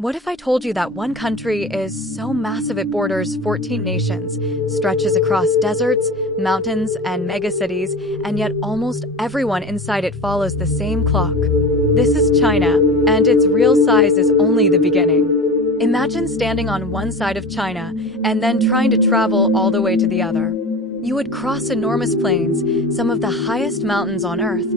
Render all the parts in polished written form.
What if I told you that one country is so massive it borders 14 nations, stretches across deserts, mountains, and megacities, and yet almost everyone inside it follows the same clock? This is China, and its real size is only the beginning. Imagine standing on one side of China and then trying to travel all the way to the other. You would cross enormous plains, some of the highest mountains on Earth,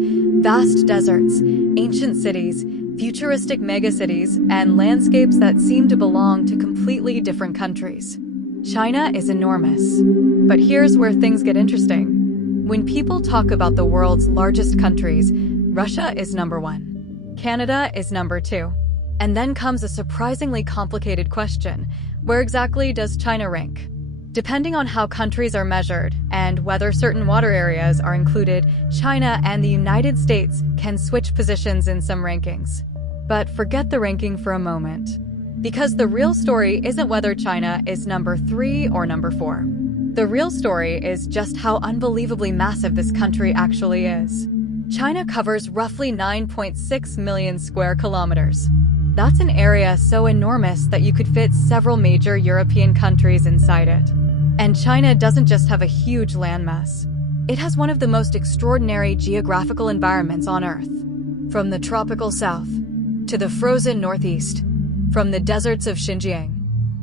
vast deserts, ancient cities, futuristic megacities, and landscapes that seem to belong to completely different countries. China is enormous. But here's where things get interesting. When people talk about the world's largest countries, Russia is number one. Canada is number two. And then comes a surprisingly complicated question. Where exactly does China rank? Depending on how countries are measured and whether certain water areas are included, China and the United States can switch positions in some rankings. But forget the ranking for a moment. Because the real story isn't whether China is number 3 or number 4. The real story is just how unbelievably massive this country actually is. China covers roughly 9.6 million square kilometers. That's an area so enormous that you could fit several major European countries inside it. And China doesn't just have a huge landmass. It has one of the most extraordinary geographical environments on Earth. From the tropical south to the frozen northeast, from the deserts of Xinjiang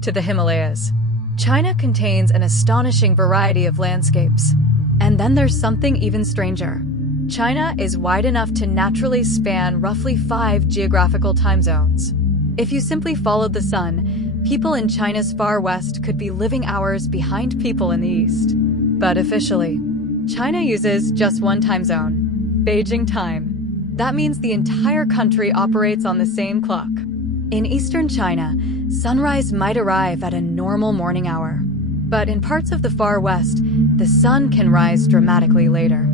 to the Himalayas, China contains an astonishing variety of landscapes. And then there's something even stranger. China is wide enough to naturally span roughly 5 geographical time zones. If you simply followed the sun, people in China's far west could be living hours behind people in the east. But officially, China uses just one time zone, Beijing Time. That means the entire country operates on the same clock. In eastern China, sunrise might arrive at a normal morning hour. But in parts of the far west, the sun can rise dramatically later.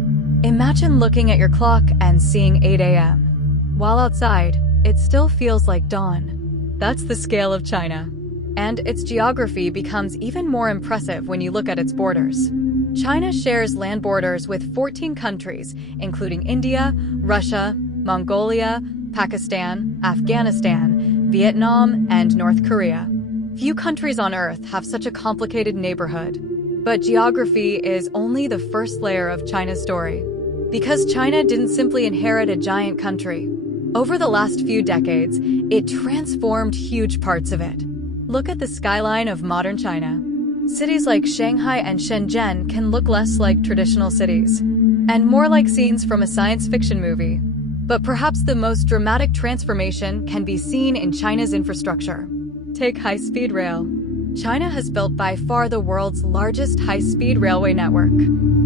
Imagine looking at your clock and seeing 8 a.m. While outside, it still feels like dawn. That's the scale of China. And its geography becomes even more impressive when you look at its borders. China shares land borders with 14 countries, including India, Russia, Mongolia, Pakistan, Afghanistan, Vietnam, and North Korea. Few countries on Earth have such a complicated neighborhood. But geography is only the first layer of China's story. Because China didn't simply inherit a giant country. Over the last few decades, it transformed huge parts of it. Look at the skyline of modern China. Cities like Shanghai and Shenzhen can look less like traditional cities, and more like scenes from a science fiction movie. But perhaps the most dramatic transformation can be seen in China's infrastructure. Take high-speed rail. China has built by far the world's largest high-speed railway network.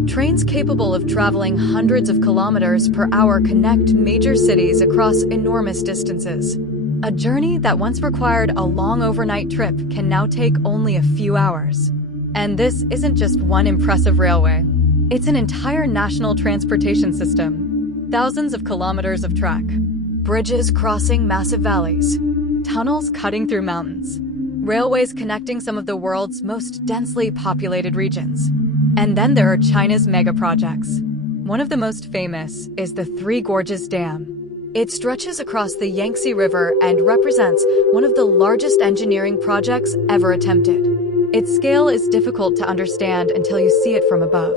Trains capable of traveling hundreds of kilometers per hour connect major cities across enormous distances. A journey that once required a long overnight trip can now take only a few hours. And this isn't just one impressive railway. It's an entire national transportation system. Thousands of kilometers of track, bridges crossing massive valleys, tunnels cutting through mountains, railways connecting some of the world's most densely populated regions. And then there are China's mega projects. One of the most famous is the Three Gorges Dam. It stretches across the Yangtze River and represents one of the largest engineering projects ever attempted. Its scale is difficult to understand until you see it from above.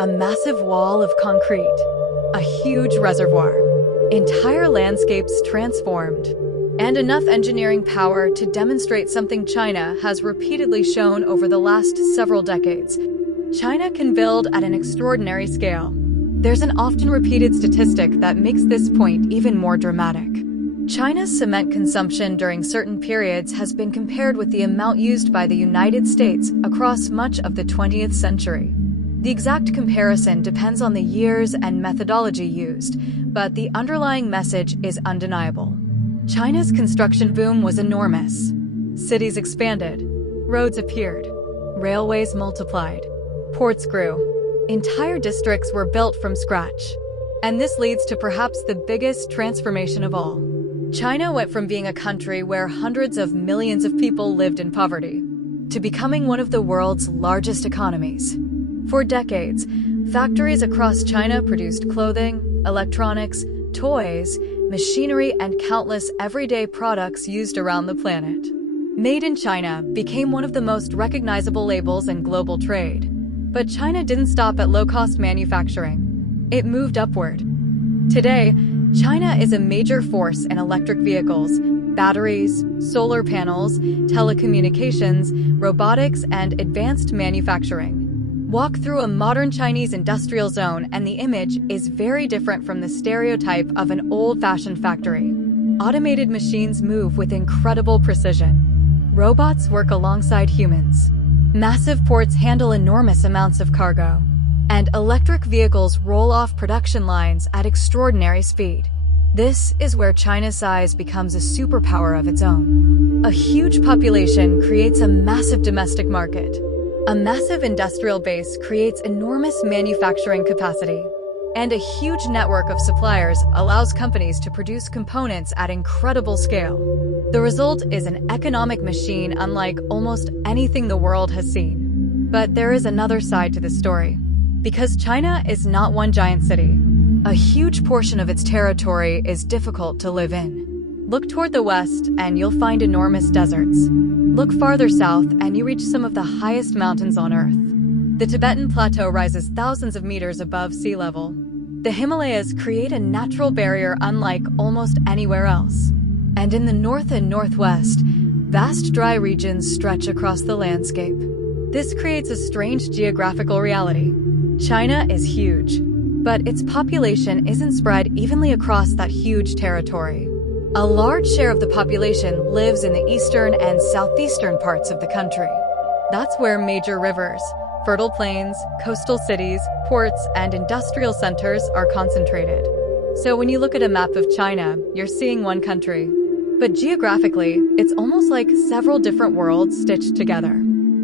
A massive wall of concrete, a huge reservoir, entire landscapes transformed, and enough engineering power to demonstrate something China has repeatedly shown over the last several decades. China can build at an extraordinary scale. There's an often repeated statistic that makes this point even more dramatic. China's cement consumption during certain periods has been compared with the amount used by the United States across much of the 20th century. The exact comparison depends on the years and methodology used, but the underlying message is undeniable. China's construction boom was enormous. Cities expanded, roads appeared, railways multiplied, ports grew. Entire districts were built from scratch. And this leads to perhaps the biggest transformation of all. China went from being a country where hundreds of millions of people lived in poverty to becoming one of the world's largest economies. For decades, factories across China produced clothing, electronics, toys, machinery, and countless everyday products used around the planet. Made in China became one of the most recognizable labels in global trade. But China didn't stop at low-cost manufacturing. It moved upward. Today, China is a major force in electric vehicles, batteries, solar panels, telecommunications, robotics, and advanced manufacturing. Walk through a modern Chinese industrial zone and the image is very different from the stereotype of an old-fashioned factory. Automated machines move with incredible precision. Robots work alongside humans. Massive ports handle enormous amounts of cargo. And electric vehicles roll off production lines at extraordinary speed. This is where China's size becomes a superpower of its own. A huge population creates a massive domestic market. A massive industrial base creates enormous manufacturing capacity. And a huge network of suppliers allows companies to produce components at incredible scale. The result is an economic machine unlike almost anything the world has seen. But there is another side to the story. Because China is not one giant city, a huge portion of its territory is difficult to live in. Look toward the west and you'll find enormous deserts. Look farther south and you reach some of the highest mountains on Earth. The Tibetan Plateau rises thousands of meters above sea level. The Himalayas create a natural barrier unlike almost anywhere else. And in the north and northwest, vast dry regions stretch across the landscape. This creates a strange geographical reality. China is huge, but its population isn't spread evenly across that huge territory. A large share of the population lives in the eastern and southeastern parts of the country. That's where major rivers, fertile plains, coastal cities, ports, and industrial centers are concentrated. So when you look at a map of China, you're seeing one country. But geographically, it's almost like several different worlds stitched together.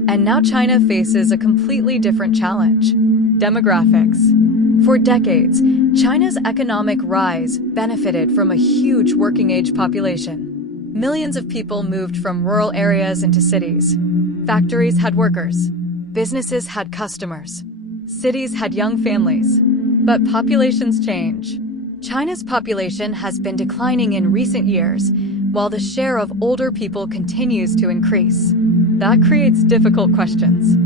And now China faces a completely different challenge: demographics. For decades, China's economic rise benefited from a huge working-age population. Millions of people moved from rural areas into cities. Factories had workers. Businesses had customers. Cities had young families. But populations change. China's population has been declining in recent years, while the share of older people continues to increase. That creates difficult questions.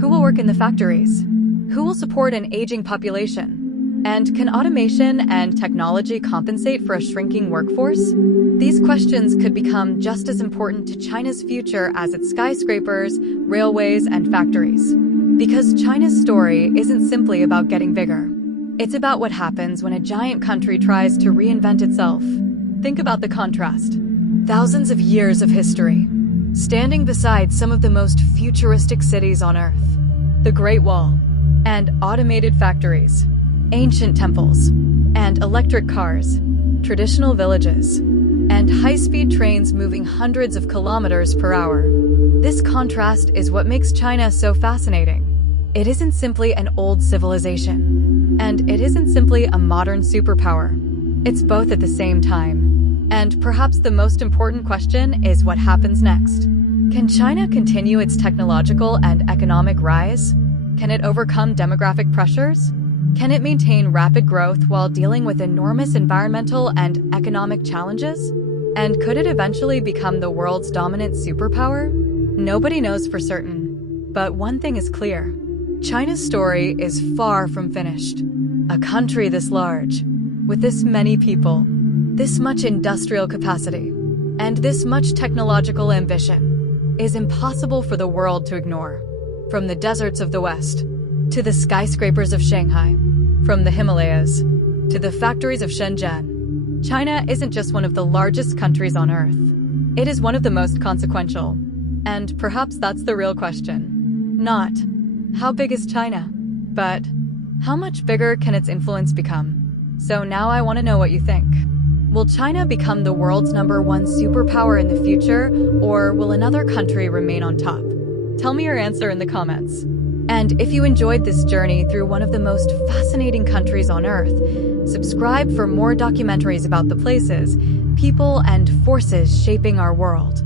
Who will work in the factories? Who will support an aging population? And can automation and technology compensate for a shrinking workforce? These questions could become just as important to China's future as its skyscrapers, railways, and factories. Because China's story isn't simply about getting bigger. It's about what happens when a giant country tries to reinvent itself. Think about the contrast. Thousands of years of history, standing beside some of the most futuristic cities on Earth. The Great Wall, and automated factories, ancient temples, and electric cars, traditional villages, and high-speed trains moving hundreds of kilometers per hour. This contrast is what makes China so fascinating. It isn't simply an old civilization, and it isn't simply a modern superpower. It's both at the same time. And perhaps the most important question is what happens next. Can China continue its technological and economic rise? Can it overcome demographic pressures? Can it maintain rapid growth while dealing with enormous environmental and economic challenges? And could it eventually become the world's dominant superpower? Nobody knows for certain. But one thing is clear. China's story is far from finished. A country this large, with this many people, this much industrial capacity, and this much technological ambition, is impossible for the world to ignore. From the deserts of the West, to the skyscrapers of Shanghai, from the Himalayas, to the factories of Shenzhen, China isn't just one of the largest countries on Earth. It is one of the most consequential. And perhaps that's the real question. Not, how big is China? But, how much bigger can its influence become? So now I want to know what you think. Will China become the world's #1 superpower in the future, or will another country remain on top? Tell me your answer in the comments. And if you enjoyed this journey through one of the most fascinating countries on Earth, subscribe for more documentaries about the places, people, and forces shaping our world.